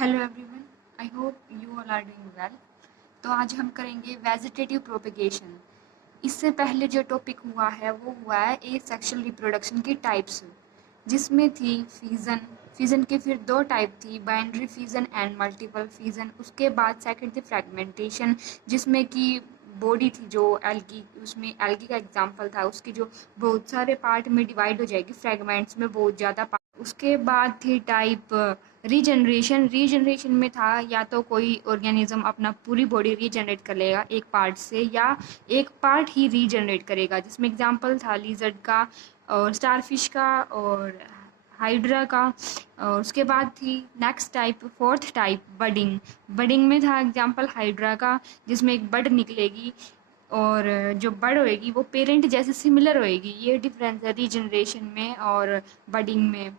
Hello everyone, I hope you all are doing well. तो आज हम करेंगे वेजिटेटिव प्रोपेगेशन। इससे पहले जो टॉपिक हुआ है वो हुआ है ए सेक्शुअल रिप्रोडक्शन की टाइप्स, जिसमें थी फिजन। फिजन के फिर दो टाइप थी, binary fission and multiple fission. उसके बाद सेकंड थी फ्रेगमेंटेशन, जिसमें कि बॉडी थी जो एल्गी, उसमें एल्गी का एग्जांपल था, उसकी जो बहुत सारे पार्ट में डिवाइड हो जाएगी, फ्रेगमेंट्स में बहुत ज़्यादा पार्ट। उसके बाद थी टाइप रीजनरेशन। रीजनरेशन में था या तो कोई ऑर्गेनिज्म अपना पूरी बॉडी रीजनरेट कर लेगा एक पार्ट से, या एक पार्ट ही रीजनरेट करेगा, जिसमें एग्जांपल था लिजर्ड का और स्टारफिश का और हाइड्रा का। और उसके बाद थी next type, fourth type budding. Budding में था एग्जांपल हाइड्रा का, जिसमें एक बड निकलेगी और जो बड होएगी वो पेरेंट जैसे सिमिलर होएगी। ये डिफरेंस है रीजनरेशन में और बडिंग में।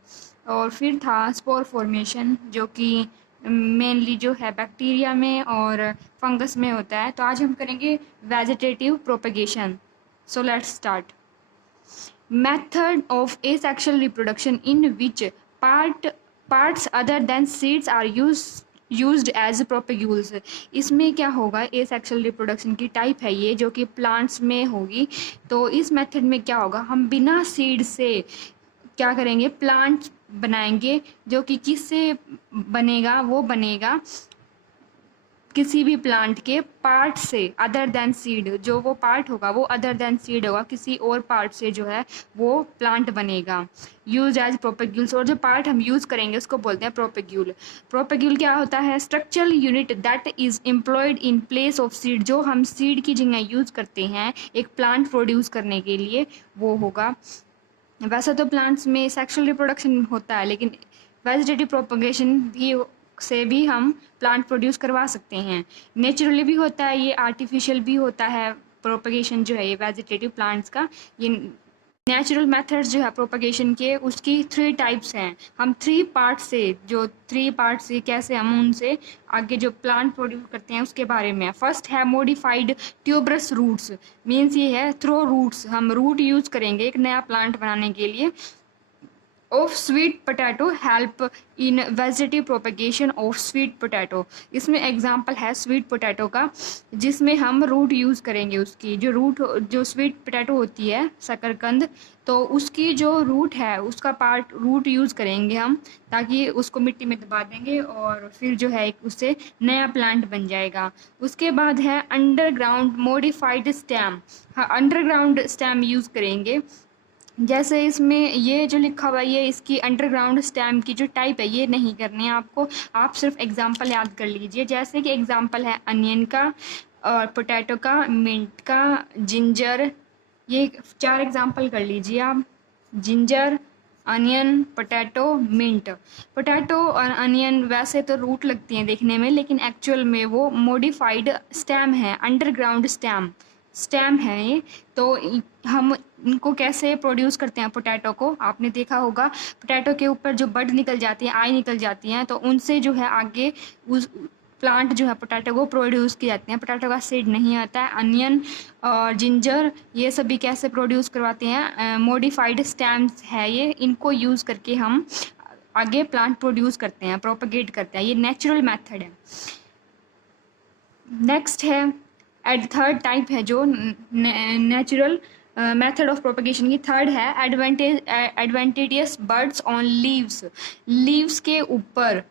और फिर था स्पोर फॉर्मेशन, जो कि मेनली जो है बैक्टीरिया में और फंगस में होता है। तो आज हम करेंगे vegetative propagation. So let's start. Method of asexual reproduction in which parts other than seeds are used as propagules। इसमें क्या होगा, asexual reproduction की टाइप है ये, जो कि प्लांट्स में होगी। तो इस मेथड में क्या होगा, हम बिना सीड से क्या करेंगे, प्लांट बनाएंगे, जो कि किससे बनेगा, वो बनेगा किसी भी प्लांट के पार्ट से, अदर देन सीड। जो वो पार्ट होगा वो अदर देन सीड होगा, किसी और पार्ट से जो है वो प्लांट बनेगा। यूज एज प्रोपेग्यूल्स, और जो पार्ट हम यूज करेंगे उसको बोलते हैं प्रोपेग्यूल। प्रोपेग्यूल क्या होता है, structural unit that is employed in place of seed. जो हम सीड की जगह यूज करते हैं एक प्लांट प्रोड्यूस करने के लिए, वो होगा। वैसे तो प्लांट्स में सेक्सुअल रिप्रोडक्शन होता है, लेकिन वेजिटेटिव प्रोपगेशन भी से भी हम प्लांट प्रोड्यूस करवा सकते हैं। नेचुरली भी होता है ये, आर्टिफिशियल भी होता है प्रोपगेशन जो है ये वेजिटेटिव प्लांट्स का। ये नेचुरल मेथड्स जो है प्रोपगेशन के, उसकी 3 टाइप्स हैं। हम 3 पार्ट से, जो 3 पार्ट से कैसे हम उनसे आगे जो प्लांट प्रोड्यूस करते हैं उसके बारे में। फर्स्ट है मॉडिफाइड ट्यूबरस रूट्स। मीन्स ये है थ्रो रूट्स, हम रूट यूज करेंगे एक नया प्लांट बनाने के लिए। Of sweet potato help in vegetative propagation of sweet potato. इसमें एग्जांपल है स्वीट पोटैटो का, जिसमें हम रूट यूज़ करेंगे। उसकी जो रूट, जो स्वीट पोटैटो होती है शकरकंद, तो उसकी जो रूट है उसका पार्ट रूट यूज़ करेंगे हम, ताकि उसको मिट्टी में दबा देंगे और फिर जो है एक उससे नया प्लांट बन जाएगा। उसके बाद है अंडरग्राउंड मॉडिफाइड स्टेम। हाँ, अंडरग्राउंड स्टेम यूज़ करेंगे। जैसे इसमें ये जो लिखा हुआ है, ये इसकी अंडरग्राउंड स्टेम की जो टाइप है ये नहीं करनी है आपको, आप सिर्फ एग्जांपल याद कर लीजिए। जैसे कि एग्जांपल है अनियन का और पोटैटो का, मिंट का, जिंजर। ये 4 एग्जांपल कर लीजिए आप, ginger, onion, potato, mint. Potato और अनियन वैसे तो रूट लगती हैं देखने में, लेकिन एक्चुअल में वो मॉडिफाइड स्टेम है, अंडरग्राउंड स्टेम है ये। तो हम इनको कैसे प्रोड्यूस करते हैं, पोटैटो को आपने देखा होगा, पोटैटो के ऊपर जो बड निकल जाती है, आई निकल जाती हैं, तो उनसे जो है आगे उस प्लांट जो है पोटैटो को प्रोड्यूस किए जाते हैं। पोटैटो का सीड नहीं आता है। अनियन और जिंजर ये सभी कैसे प्रोड्यूस करवाते हैं, मॉडिफाइड स्टेम्स है ये, इनको यूज़ करके हम आगे प्लांट प्रोड्यूस करते हैं, प्रोपगेट करते हैं। ये नेचुरल मेथड है। नेक्स्ट है थर्ड टाइप है जो नेचुरल मेथड ऑफ प्रोपगेशन की, थर्ड है एडवेंटेजियस बर्ड्स ऑन लीव्स। लीव्स के ऊपर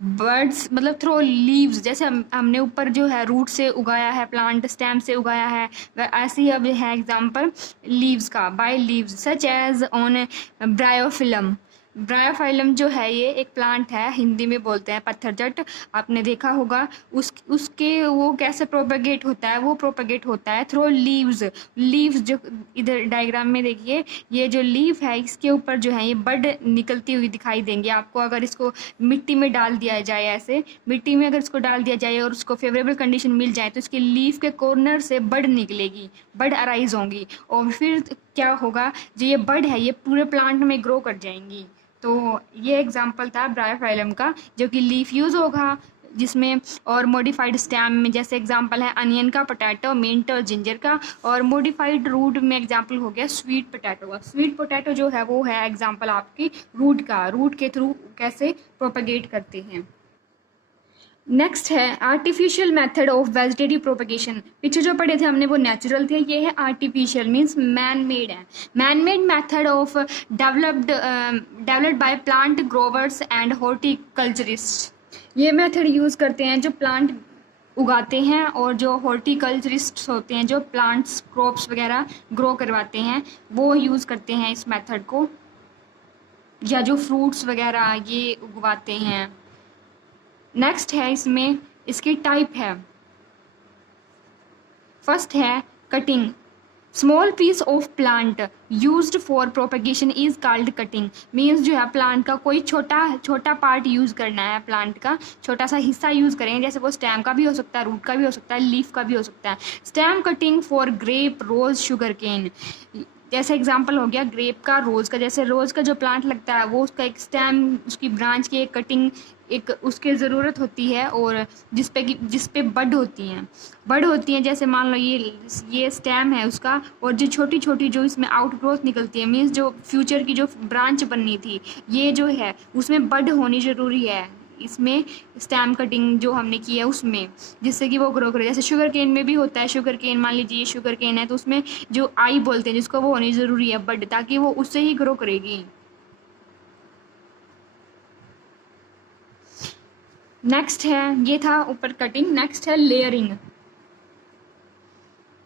बर्ड्स मतलब थ्रो लीव्स, जैसे हमने ऊपर जो है रूट से उगाया है, प्लांट स्टेम से उगाया है, ऐसे ही अब है एग्जांपल लीव्स का, by leaves such as on bryophyllum. Bryophyllum जो है ये एक प्लांट है, हिंदी में बोलते हैं पत्थरचट, आपने देखा होगा। उसके वो कैसे प्रोपेगेट होता है, वो प्रोपेगेट होता है थ्रो लीव्स। लीव्स जो इधर डायग्राम में देखिए, ये जो लीफ है इसके ऊपर जो है ये बड निकलती हुई दिखाई देंगे आपको। अगर इसको मिट्टी में डाल दिया जाए, ऐसे मिट्टी में अगर इसको डाल दिया जाए और उसको फेवरेबल कंडीशन मिल जाए, तो इसके लीफ के कॉर्नर से बड निकलेगी, बड अराइज होंगी, और फिर क्या होगा, जो ये बड है ये पूरे प्लांट में ग्रो कर जाएंगी। तो ये एग्जांपल था ब्रायोफाइलम का, जो कि लीफ यूज होगा जिसमें, और मॉडिफाइड स्टेम में जैसे एग्जांपल है अनियन का, पोटैटो, मिंट और जिंजर का। और मॉडिफाइड रूट में एग्जांपल हो गया स्वीट पोटैटो का। स्वीट पोटैटो जो है वो है एग्जांपल आपकी रूट का, रूट के थ्रू कैसे प्रोपेगेट करते हैं। नेक्स्ट है artificial method of vegetative propagation. पीछे जो पढ़े थे हमने वो नेचुरल थे, ये है आर्टिफिशियल मीन्स मैन मेड है। Man made method of developed by plant growers and horticulturist. ये मेथड यूज़ करते हैं जो प्लांट उगाते हैं और जो हॉर्टिकल्चरिस्ट होते हैं, जो प्लांट्स क्रॉप्स वगैरह ग्रो करवाते हैं, वो यूज़ करते हैं इस मेथड को, या जो फ्रूट्स वगैरह ये उगवाते हैं। नेक्स्ट है इसमें इसकी टाइप है, फर्स्ट है cutting. Small piece of plant used for propagation is called cutting. Means जो है प्लांट का कोई छोटा पार्ट यूज़ करना है, प्लांट का छोटा सा हिस्सा यूज़ करेंगे, जैसे वो स्टेम का भी हो सकता है, रूट का भी हो सकता है, लीफ का भी हो सकता है। Stem cutting for grape, rose, sugar cane. जैसे एग्जांपल हो गया ग्रेप का, रोज़ का। जैसे रोज़ का जो प्लांट लगता है वो उसका एक स्टेम, उसकी ब्रांच की एक कटिंग एक उसके ज़रूरत होती है, और जिस पे बड होती हैं। जैसे मान लो ये स्टेम है उसका, और जो छोटी छोटी जो इसमें आउट ग्रोथ निकलती है, मीन्स जो फ्यूचर की जो ब्रांच बननी थी, ये जो है उसमें बड होनी ज़रूरी है, इसमें स्टेम कटिंग जो हमने की है उसमें, जिससे कि वो ग्रो करे। जैसे शुगर केन में भी होता है, शुगर केन मान लीजिए शुगर केन है तो उसमें जो आई बोलते हैं जिसको, वो होनी ज़रूरी है बड, ताकि वो उससे ही ग्रो करेगी। नेक्स्ट है, ये था ऊपर कटिंग। नेक्स्ट है layering.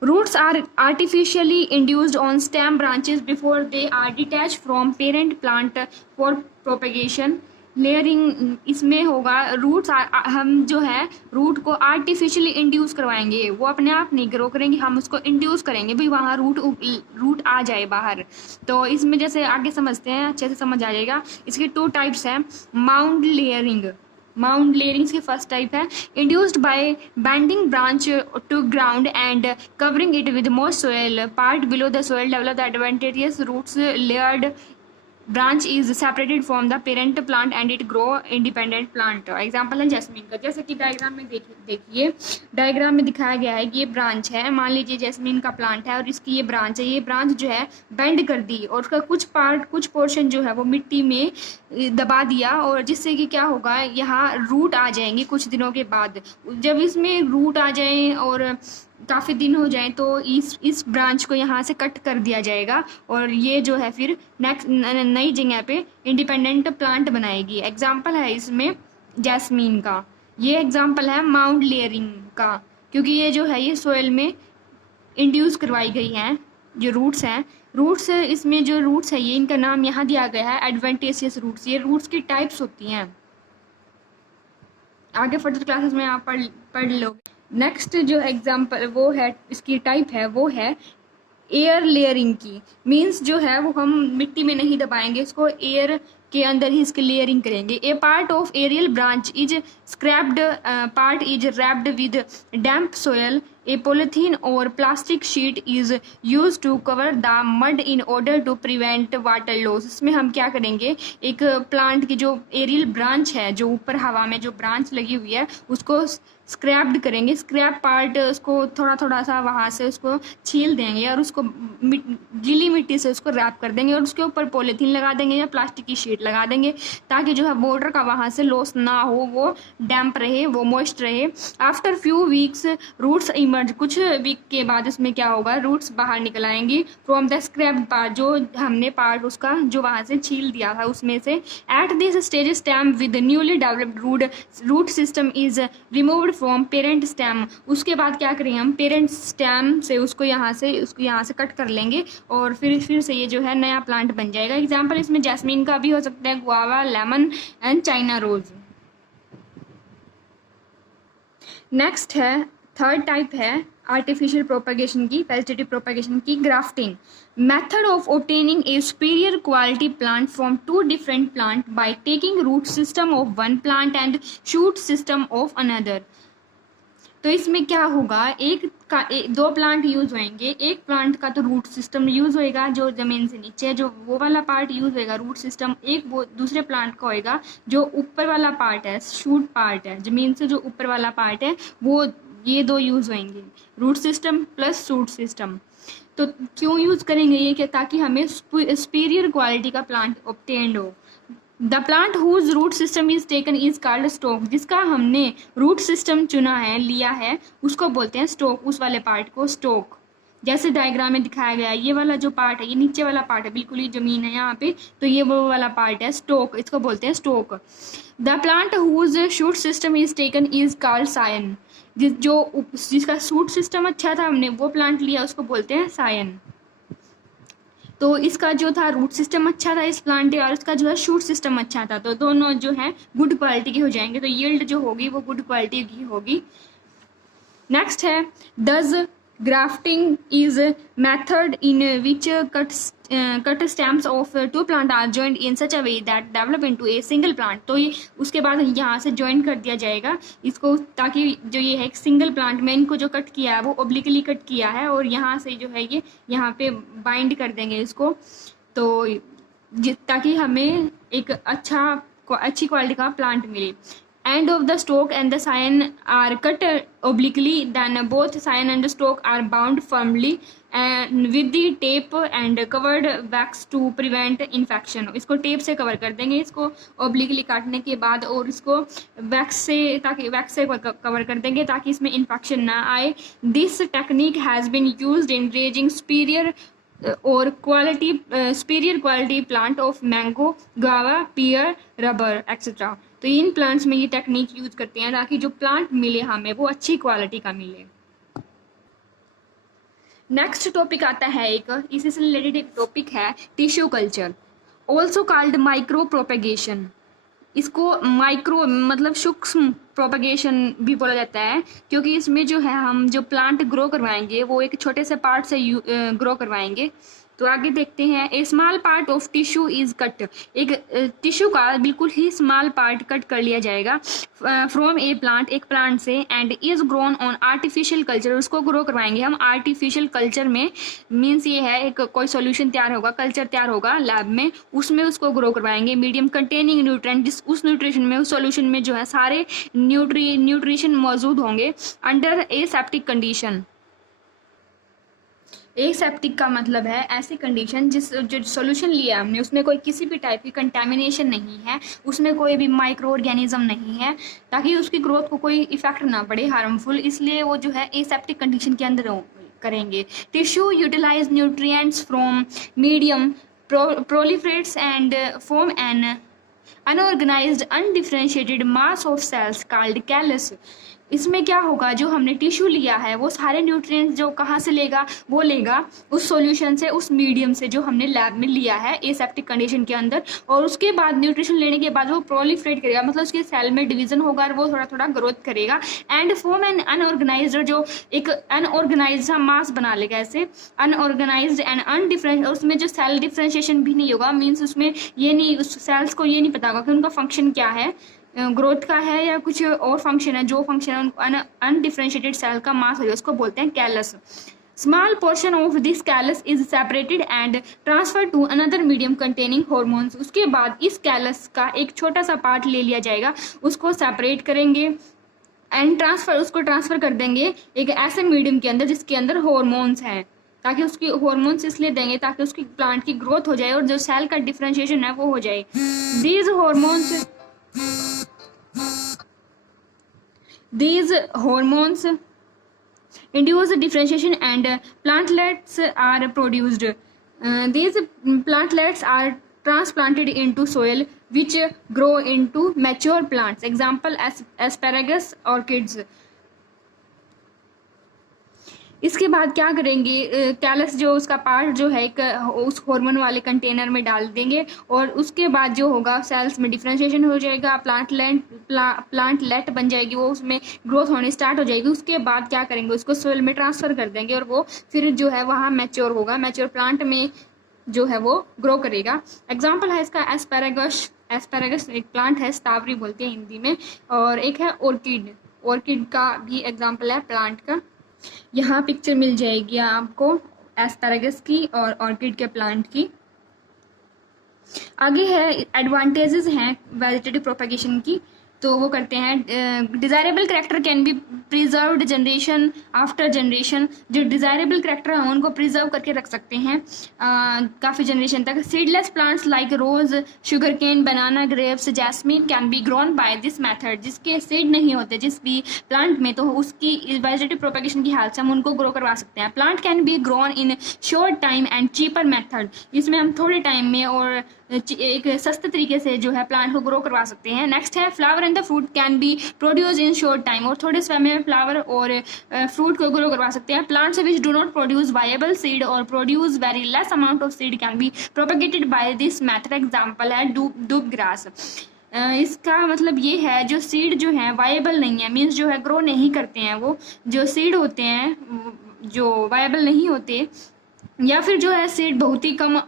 Roots are artificially induced on stem branches before they are detach from parent plant for propagation. Layering इसमें होगा, रूट्स हम जो है रूट को आर्टिफिशियली इंड्यूस करवाएंगे, वो अपने आप नहीं ग्रो करेंगे, हम उसको इंड्यूस करेंगे भाई वहाँ रूट आ जाए बाहर। तो इसमें जैसे आगे समझते हैं, अच्छे से समझ आ जाएगा। इसके 2 टाइप्स हैं। माउंड लेयरिंग की फर्स्ट टाइप है, induced by bending branch to ground and covering it with more soil, part below the soil develop the advantageous roots, layered branch is separated from the parent plant and it grow independent plant. Example है jasmine का। जैसे कि diagram में देखिए diagram में दिखाया गया है कि ये ब्रांच है, मान लीजिए जैस्मीन का प्लांट है और इसकी ये ब्रांच है। ये ब्रांच जो है बेंड कर दी और उसका कुछ पोर्शन जो है वो मिट्टी में दबा दिया, और जिससे कि क्या होगा, यहाँ रूट आ जाएंगे कुछ दिनों के बाद। जब इसमें रूट आ जाए और काफ़ी दिन हो जाए तो इस ब्रांच को यहाँ से कट कर दिया जाएगा, और ये जो है फिर नेक्स्ट नई जगह पे इंडिपेंडेंट प्लांट बनाएगी। एग्जाम्पल है इसमें जैस्मीन का, ये एग्जाम्पल है माउंट लेयरिंग का, क्योंकि ये जो है ये सोयल में इंड्यूस करवाई गई हैं जो रूट्स हैं। रूट्स इसमें जो रूट्स है, ये इनका नाम यहाँ दिया गया है एडवेंटेशियस रूट्स। ये रूट्स की टाइप्स होती हैं, आगे फर्दर क्लासेस में आप पढ़ लो। नेक्स्ट जो एग्जाम्पल वो है, इसकी टाइप है वो है एयर लेयरिंग की। मीन्स जो है वो हम मिट्टी में नहीं दबाएंगे, इसको एयर के अंदर ही इसकी लेयरिंग करेंगे। A part of aerial branch is scrapped, part is wrapped with damp soil. A polythene और plastic sheet is use to cover the mud in order to prevent water loss. इसमें हम क्या करेंगे, एक प्लांट की जो aerial branch है, जो ऊपर हवा में जो ब्रांच लगी हुई है, उसको स्क्रैप्ड करेंगे। स्क्रैप पार्ट उसको थोड़ा थोड़ा सा वहाँ से उसको छील देंगे और उसको गीली मिट्टी से उसको रैप कर देंगे, और उसके ऊपर पॉलीथीन लगा देंगे या प्लास्टिक की शीट लगा देंगे, ताकि जो है वाटर का वहाँ से लॉस ना हो, वो डैम्प रहे, वो मॉइस्ट रहे। After few weeks roots emerge. कुछ वीक के बाद उसमें क्या होगा, रूट्स बाहर निकल आएंगी फ्रॉम द स्क्रैप्ड पार्ट, जो हमने पार्ट उसका जो वहाँ से छील दिया था उसमें से। At this stage stem with newly developed root system is removed from parent stem. उसके बाद क्या करेंगे, हम पेरेंट स्टेम से उसको यहाँ से कट कर लेंगे, और फिर से ये जो है नया प्लांट बन जाएगा। एग्जाम्पल इसमें जैस्मीन का भी हो सकता है, guava, lemon and China rose. Next है, थर्ड टाइप है आर्टिफिशियल प्रोपगेशन की, वेजिटेटिव प्रोपगेशन की, grafting. Method of obtaining a superior quality plant from 2 different plant by taking root system of one plant and shoot system of another. तो इसमें क्या होगा, 2 plant use होंगे। एक plant का तो रूट सिस्टम यूज होएगा, जो जमीन से नीचे जो वो वाला पार्ट यूज होएगा रूट सिस्टम। एक वो दूसरे प्लांट का होएगा जो ऊपर वाला पार्ट है, शूट पार्ट है, जमीन से जो ऊपर वाला पार्ट है, वो ये 2 यूज होंगे, root system plus shoot system. तो क्यों यूज करेंगे ये, क्या, ताकि हमें सुपीरियर क्वालिटी का प्लांट ऑब्टेन्ड हो। The plant whose root system is taken is called stock, जिसका हमने रूट सिस्टम चुना है, लिया है, उसको बोलते हैं स्टोक, उस वाले पार्ट को स्टोक। जैसे डायग्राम में दिखाया गया है, ये वाला जो पार्ट है, ये नीचे वाला पार्ट है, बिल्कुल ही जमीन है यहाँ पे, तो ये वो वाला पार्ट है स्टोक, इसको बोलते हैं stock. The plant whose shoot system is taken is called scion, जिसका शूट सिस्टम अच्छा था, हमने वो प्लांट लिया, उसको बोलते हैं सायन। तो इसका जो था रूट सिस्टम अच्छा था इस प्लांट और इसका जो है शूट सिस्टम अच्छा था, तो दोनों जो है गुड क्वालिटी के हो जाएंगे, तो यील्ड जो होगी वो गुड क्वालिटी की होगी। नेक्स्ट है does grafting is method in which cut stems of two plant are joint in such a way that develop into a single plant. तो ये उसके बाद यहाँ से ज्वाइन कर दिया जाएगा इसको, ताकि जो ये है एक सिंगल प्लांट में इनको जो कट किया है वो ओब्लिकली कट किया है, और यहाँ से जो है ये यहाँ पे बाइंड कर देंगे इसको, तो ताकि हमें एक अच्छी क्वालिटी का प्लांट मिले। End of the stalk and the scion are cut obliquely, then both scion and the stalk are bound firmly and with the tape and covered wax to prevent infection। इसको tape से cover कर देंगे इसको obliquely काटने के बाद, और इसको वैक्स से कवर कर देंगे ताकि इसमें इन्फेक्शन ना आए। This technique has been used in raising superior quality plant of mango, guava, pear, rubber etc। तो इन प्लांट्स में ये टेक्निक यूज करते हैं ताकि जो प्लांट मिले हमें वो अच्छी क्वालिटी का मिले। नेक्स्ट टॉपिक आता है इसी से रिलेटेड एक टॉपिक है tissue culture, also called micro propagation. इसको माइक्रो मतलब सूक्ष्म प्रोपेगेशन भी बोला जाता है, क्योंकि इसमें जो है हम जो प्लांट ग्रो करवाएंगे वो एक छोटे से पार्ट से ग्रो करवाएंगे। तो आगे देखते हैं, a small part of tissue is cut, एक टिश्यू का बिल्कुल ही स्मॉल पार्ट कट कर लिया जाएगा फ्रॉम ए प्लांट, एक प्लांट से, and is grown on artificial culture, उसको ग्रो करवाएंगे हम आर्टिफिशियल कल्चर में। मीन्स ये है एक कोई सॉल्यूशन तैयार होगा, कल्चर तैयार होगा लैब में, उसमें उसको ग्रो करवाएंगे। मीडियम कंटेनिंग न्यूट्रिएंट, उस न्यूट्रिशन में, उस सॉल्यूशन में जो है सारे न्यूट्रिशन मौजूद होंगे अंडर ए सेप्टिक कंडीशन। एसेप्टिक का मतलब है ऐसी कंडीशन जो सॉल्यूशन लिया हमने उसमें कोई किसी भी टाइप की कंटेमिनेशन नहीं है, उसमें कोई भी माइक्रो ऑर्गेनिज्म नहीं है, ताकि उसकी ग्रोथ को कोई इफेक्ट ना पड़े हार्मफुल, इसलिए वो जो है एसेप्टिक कंडीशन के अंदर करेंगे। Tissue utilize nutrients from medium proliferates and form an unorganized undifferentiated mass of cells called callus। इसमें क्या होगा, जो हमने टिश्यू लिया है वो सारे न्यूट्रिएंट्स जो कहाँ से लेगा, वो लेगा उस सॉल्यूशन से, उस मीडियम से जो हमने लैब में लिया है एसेप्टिक कंडीशन के अंदर, और उसके बाद न्यूट्रिशन लेने के बाद वो प्रोलिफरेट करेगा, मतलब उसके सेल में डिवीजन होगा और वो थोड़ा थोड़ा ग्रोथ करेगा। एंड फॉर्म एन अनऑर्गेनाइज्ड, जो एक अनऑर्गेनाइज्ड मास बना लेगा ऐसे, अनऑर्गेनाइज्ड एंड अनडिफरेंट, उसमें जो सेल डिफ्रेंशिएशन भी नहीं होगा, मीन्स उसमें ये नहीं, उस सेल्स को ये नहीं पता होगा कि उनका फंक्शन क्या है, ग्रोथ का है या कुछ और फंक्शन है, जो फंक्शन है उनको अनडिफरेंशिएटेड सेल का मास है उसको बोलते हैं callus. Small portion of this callus is separated and transfer to another medium containing hormones. उसके बाद इस कैलस का एक छोटा सा पार्ट ले लिया जाएगा, उसको सेपरेट करेंगे एंड उसको ट्रांसफर कर देंगे एक ऐसे मीडियम के अंदर जिसके अंदर हॉर्मोन्स हैं, ताकि उसकी हॉर्मोन्स इसलिए देंगे ताकि उसकी प्लांट की ग्रोथ हो जाए और जो सेल का डिफरेंशिएशन है वो हो जाए। These hormones induce differentiation and plantlets are produced. These plantlets are transplanted into soil which grow into mature plants. Example asparagus orchids. इसके बाद क्या करेंगे, कैलस जो उसका पार्ट जो है उस हार्मोन वाले कंटेनर में डाल देंगे, और उसके बाद जो होगा सेल्स में डिफरेंशिएशन हो जाएगा, प्लांटलेट बन जाएगी, वो उसमें ग्रोथ होनी स्टार्ट हो जाएगी। उसके बाद क्या करेंगे, उसको सोइल में ट्रांसफर कर देंगे और वो फिर जो है वहाँ मैच्योर होगा, मैच्योर प्लांट में जो है वो ग्रो करेगा। एग्जाम्पल है इसका एस्पेरागस एक प्लांट है, स्ट्रॉबेरी बोलते हैं हिंदी में, और एक है ऑर्किड का भी एग्जाम्पल है प्लांट का। यहाँ पिक्चर मिल जाएगी आपको एस्पेरागस की और ऑर्किड के प्लांट की। आगे है एडवांटेजेस हैं वेजिटेटिव प्रोपेगेशन की। तो वो करते हैं। Desirable character can be preserved generation after generation, जो डिज़ायरेबल करेक्टर हैं उनको प्रिजर्व करके रख सकते हैं काफ़ी जनरेशन तक। Seedless plants like rose, sugar cane, banana, grapes, jasmine can be grown by this method, जिसके सीड नहीं होते जिस भी प्लांट में, तो उसकी वेजिटेटिव प्रोपेगेशन की हालत से हम उनको ग्रो करवा सकते हैं। Plant can be grown in short time and cheaper method, इसमें हम थोड़े टाइम में और एक सस्ते तरीके से जो है प्लांट को ग्रो करवा सकते हैं। नेक्स्ट है flower and the fruit can be produce in short time, और थोड़े समय में फ्लावर और फ्रूट को ग्रो करवा सकते हैं। Plants which do not produce viable seed और produce very less amount of seed can be propagated by this method. Example है दूब ग्रास। इसका मतलब ये है जो सीड जो है वायबल नहीं है, मीन्स जो है ग्रो नहीं करते हैं, वो जो सीड होते हैं जो वायबल नहीं होते, या फिर जो है सीड बहुत ही कम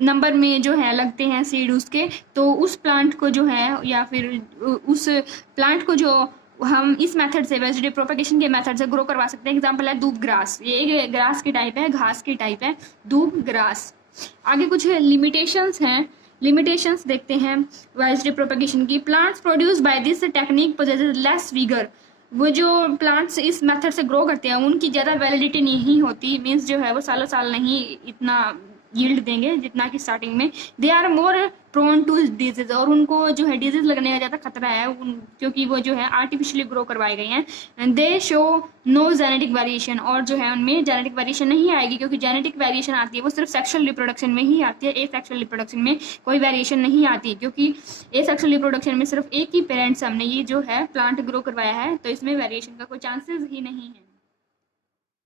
नंबर में जो है लगते हैं सीड उसके, तो उस प्लांट को जो है या फिर उस प्लांट को जो हम इस मेथड से वेजिटेटिव प्रोपेगेशन के मेथड से ग्रो करवा सकते हैं। एग्जांपल है दूब ग्रास, ये ग्रास की टाइप है, घास की टाइप है दूब ग्रास। आगे कुछ लिमिटेशंस हैं, लिमिटेशंस देखते हैं वेजिटेटिव प्रोपेगेशन की। Plants produce by this technique possesses less vigour, वो जो प्लांट्स इस मेथड से ग्रो करते हैं उनकी ज़्यादा वैलिडिटी नहीं होती, मीन्स जो है वो सालों साल नहीं इतना यील्ड देंगे जितना कि स्टार्टिंग में। They are more prone to disease, और उनको जो है डिजीज लगने का ज़्यादा खतरा है क्योंकि वो जो है आर्टिफिशियली ग्रो करवाए गए हैं। And they show no genetic variation, और जो है उनमें जेनेटिक वेरिएशन नहीं आएगी, क्योंकि जेनेटिक वेरिएशन आती है वो सिर्फ सेक्सुअल रिप्रोडक्शन में ही आती है। सेक्सुअल रिप्रोडक्शन में कोई वेरिएशन नहीं आती, क्योंकि सेक्सुअल रिप्रोडक्शन में सिर्फ एक ही पेरेंट्स हमने ये जो है प्लांट ग्रो करवाया है, तो इसमें वेरिएशन का कोई चांसेस ही नहीं है।